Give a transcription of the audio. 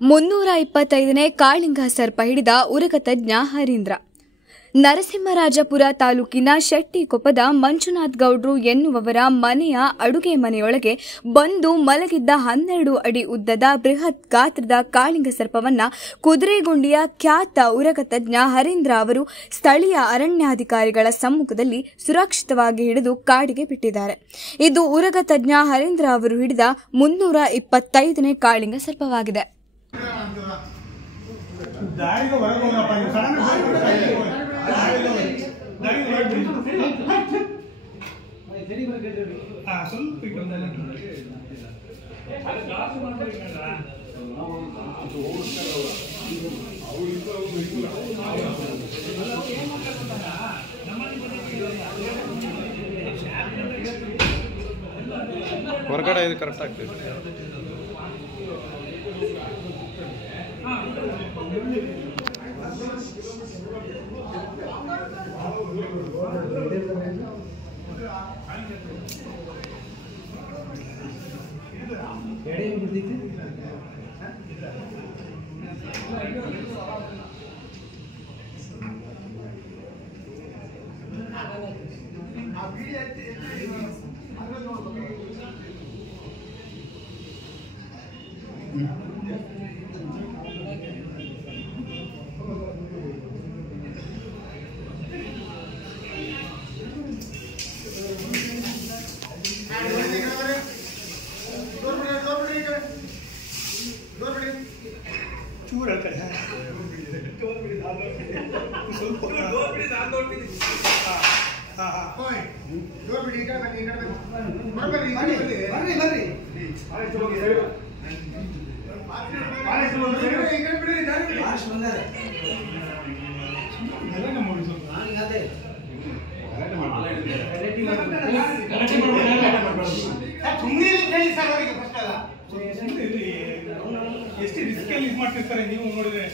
325ನೇ ಕಾಳಿಂಗ ಸರ್ಪ ಹಿಡಿದ ಉರಗ ತಜ್ಞ ಹರೀಂದ್ರ. ನರಸಿಂಹರಾಜಪುರ ತಾಲೂಕಿನ ಶೆಟ್ಟಿಕೊಪ್ಪದ ಮಂಜುನಾಥ್ ಗೌಡ್ರು ಎನ್ನುವವರ ಮನೆಯ ಅಡುಗೆ ಮನೆಯೊಳಗೆ ಬಂದು ಮಲಗಿದ್ದ 12 ಅಡಿ ಉದ್ದದ ಬೃಹತ್ ಗಾತ್ರದ ಕಾಳಿಂಗ ಸರ್ಪವನ್ನ ಕುದುರೆಗುಂಡಿಯ ಖ್ಯಾತ ಉರಗ ತಜ್ಞ ಹರೀಂದ್ರ ಅವರು ಸ್ಥಳೀಯ ಅರಣ್ಯಾಧಿಕಾರಿಗಳ ಸಮ್ಮುಖದಲ್ಲಿ ಸುರಕ್ಷಿತವಾಗಿ ಹಿಡಿದು ಕಾಡಿಗೆ ಬಿಟ್ಟಿದ್ದಾರೆ. ಇದು ಉರಗ ತಜ್ಞ ಹರೀಂದ್ರ ಅವರು ಹಿಡಿದ 325ನೇ ಕಾಳಿಂಗ ಸರ್ಪವಾಗಿದೆ. ಹೊರಗಡೆ ಇದು ಕರೆಕ್ಟ್ ಆಗ್ತದೆ. चूर है हां हां ओए दो बिडी का बनी ಎಷ್ಟು ರಿಸ್ಕ್ ಅಲ್ಲಿ ಮಾಡ್ತಿರ್ತಾರೆ ನೀವು ನೋಡಿದ್ರೆ.